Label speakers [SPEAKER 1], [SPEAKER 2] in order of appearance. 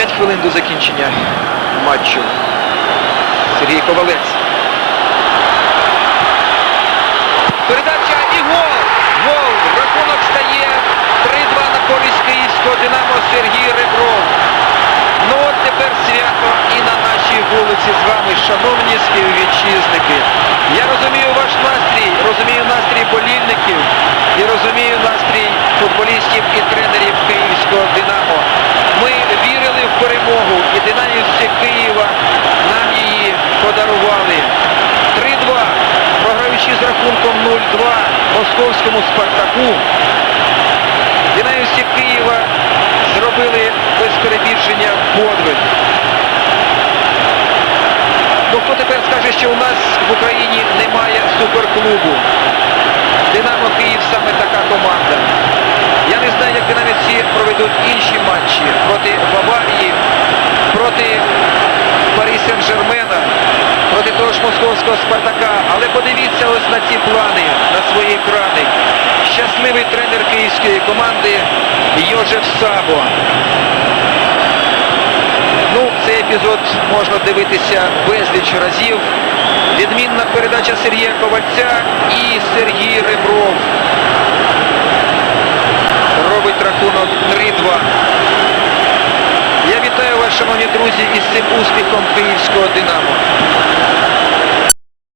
[SPEAKER 1] хвилин до закінчення матчу. Сергій Ковалець. Передача і гол! Гол! Рахунок стає 3-2 на користь київського Динамо Сергій Ребров. Ну от тепер свято і на нашій вулиці з вами, шановні співвітчизники. Я розумію ваш настрій, розумію настрій болільників і розумію настрій футболістів і тренерів київського Динамо. Ми вірили в перемогу і динамівці Києва нам її подарували. 3-2, програючи з рахунком 0-2 московському Спартаку. Динамівці Києва зробили без перебільшення подвиг. Ну хто тепер скаже, що у нас в Україні немає суперклубу? Динамо Київ саме така команда. Я не знаю, як динамівці проведуть інші матчі проти Баварії, проти Парі Сен-Жермена, проти того ж московського Спартака. Але подивіться ось на ці плани, тренер команди Йожеф Сабо. Ну, цей епізод можна дивитися безліч разів. Відмінна передача Сергія Ковальця і Сергій Ребров. Робить рахунок 3-2. Я вітаю вас, шановні друзі, із цим успіхом київського Динамо.